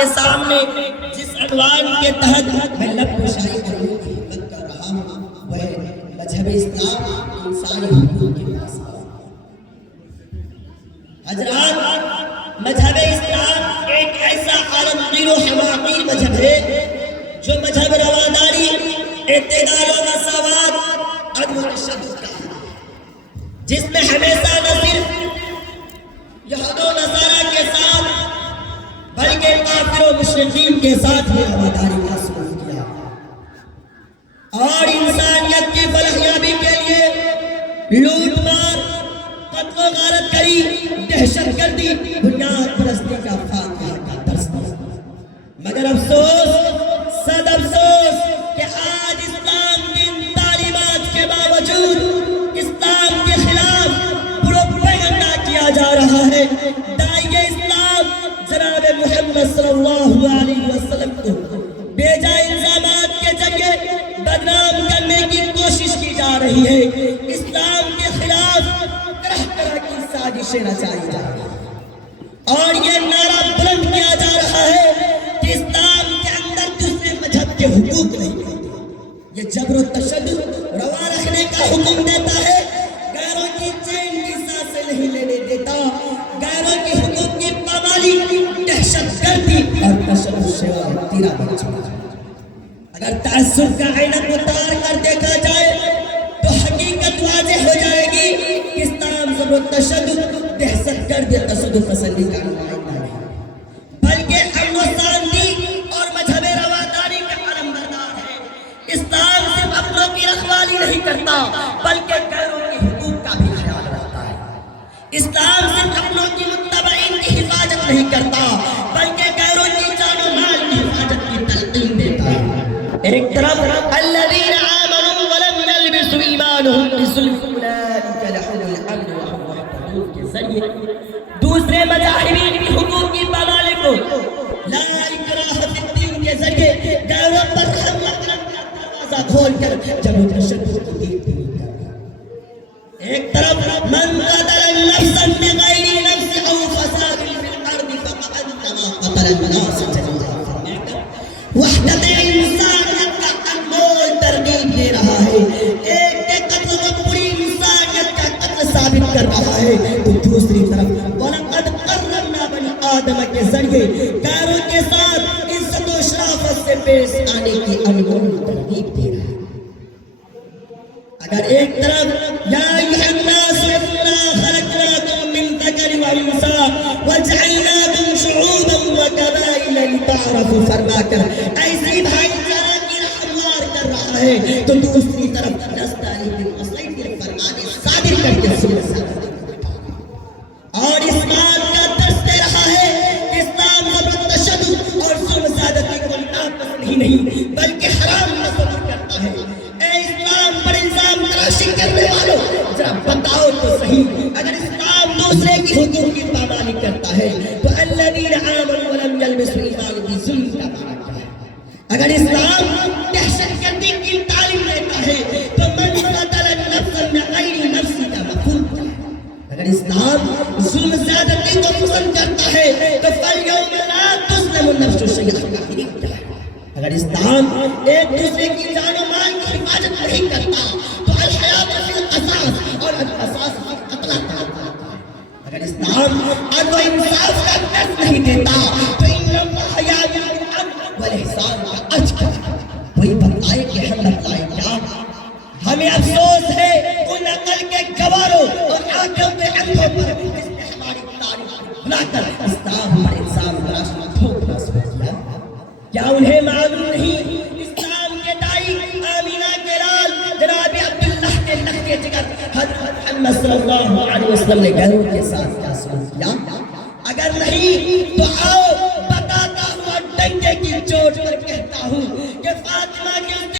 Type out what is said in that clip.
کے سامنے جس عنوان کے تحت میں لب شاہی کرنے کی ہمت کر رہا ہوں وہ ہے مذہب اسلام انسانی حقوق کے پاس۔ حضرات، مذہب اسلام ایک ایسا عالمگیر و حماقی مذہب ہے جو مذہب رواداری، اعتدال و مساوات، عدل و تشدد کا ہے، جس میں ہمیشہ نہ صرف یہود و نصارہ کے ساتھ بلکہ کافر و مشرکین کے ساتھ بھی رواداری کا سلوک کیا اور انسانیت کی فلاحیابی کے لیے لوٹ مار، قتل و غارت گری، دہشت گردی، بنیاد پرستی کا فاتحہ کا درس دیا۔ مگر افسوس، صد افسوس کہ آج اسلام کی ان تعلیمات کے باوجود اسلام کے خلاف پروپیگنڈا کیا جا رہا ہے۔ داعیہ اسلام جناب محمد صلی اللہ علیہ وسلم کو بیجا الزامات کے ذریعے بدنام کرنے کی کوشش کی جا رہی ہے۔ اسلام کے خلاف طرح طرح کی سازشیں رچائی جا رہی ہیں اور یہ نعرہ بلند کیا جا رہا ہے کہ اسلام کے اندر دوسرے مذہب کے حقوق نہیں ہوتے۔ یہ جبر و تشدد روا رکھنے کا حکم دیتا ہے، غیروں کی چین کی سانسیں نہیں لینے دیتا، غیروں کے حقوق کی پامالی، دہشت گردی اور تشدد سے تیرا بن چکا ہے۔ اگر تعصب کا عینک اتار کر دیکھا جائے تو حقیقت واضح ہو جائے گی کہ اسلام جبر و تشدد، دہشت گرد، تصدق پسندی کا نمائندہ نہیں بلکہ امن و سانتی اور مذہب رواداری کا علم بردار ہے۔ اسلام صرف اپنوں کی رکھوالی نہیں کرتا بلکہ غیروں کے حقوق کا بھی خیال رکھتا ہے۔ اسلام صرف اپنوں کی متبعین کی حفاظت نہیں کرتا بلکہ غیروں کی جان و مال کی حفاظت کی تلقین دیتا ہے۔ ایک طرف الذین آمنوا ولم یلبسوا ایمانهم بظلم اولئک لهم الامن وهم مهتدون کے ذریعے دوسرے مذاہبین کی حقوق کی پامالی کو لا اکراہ فی الدین کے ذریعے غیروں پر حملہ کرنے کا دروازہ کھول کر جبر و تشدد کی دیکھتی ہے۔ ایک طرف من قتل نفسا بغیر نفس او فساد فی الارض فکأنما قتل الناس جميعا، وحدت انسانیت کا انمول ترغیب دے رہا ہے۔ ایک کے قتل کو پوری انسانیت کا قتل ثابت کر رہا ہے تو دوسری طرف وَلَقَدْ كَرَّمْنَا بَنِي آدَمَ کے ذریعے غیروں کے ساتھ عزت و شرافت سے پیش آنے کی انمول ترغیب دے رہا ہے۔ اگر ایک طرف یا ایھا الناس انا خلقناکم من ذکر و انثی وجعلناکم شعوبا وقبائل لتعارفوا فرما کر ایسی بھائی چارہ کی ہموار کر رہا ہے تو دوسری طرف نستعین بالمصائب فرمانے صادر کر کے اور اس بات کا درس دے رہا ہے کہ اسلام جبر و تشدد اور ظلم زیادتی کو ناپسند ہی نہیں بلکہ حرام تصور کرتا ہے۔ اے اسلام پر الزام تراشی کرنے والوں، ذرا بتاؤ تو صحیح، اگر اسلام دوسرے کی حقوق کی پامالی کرتا ہے تو الذین آمنوا ولم یلبسوا ایمانهم بظلم کا معنی کیا ہے؟ اگر اسلام دہشت گردی کی تعلیم دیتا ہے تو من قتل نفسا بغیر نفس کا مفہوم کیا ہے؟ اگر اسلام ظلم زیادتی کو پسند کرتا ہے تو فالیوم لا تظلم النفس شیئا کا معنی کیا ہے؟ اگر اسلام ایک دوسرے کی جان و مال کی حفاظت نہیں کرتا تو الحیات فی القصاص اور القصاص فی القتل کرتا ہے۔ اگر اسلام عدل و انصاف کا درس نہیں دیتا تو ان اللہ یأمر بالعدل والاحسان کا اجر کرتا ہے۔ کوئی بتائے کہ ہم بتائیں کیا؟ ہمیں افسوس ہے ان عقل کے گواروں اور آنکھوں کے اندھوں پر جس نے ہماری تاریخ بنا کر اسلام پر الزام تراشنا تھوپنا شروع کیا۔ کیا انہیں معلوم نہیں اسلام کے دائی آمینہ کے لال جناب عبداللہ کے لخت جگر حضرت محمد صلی اللہ علیہ وسلم نے غیروں کے ساتھ کیا سلوک کیا؟ اگر نہیں تو آؤ بتاتا ہوں اور ڈنکے کی چوٹ پر کہتا ہوں کہ فاطمہ کے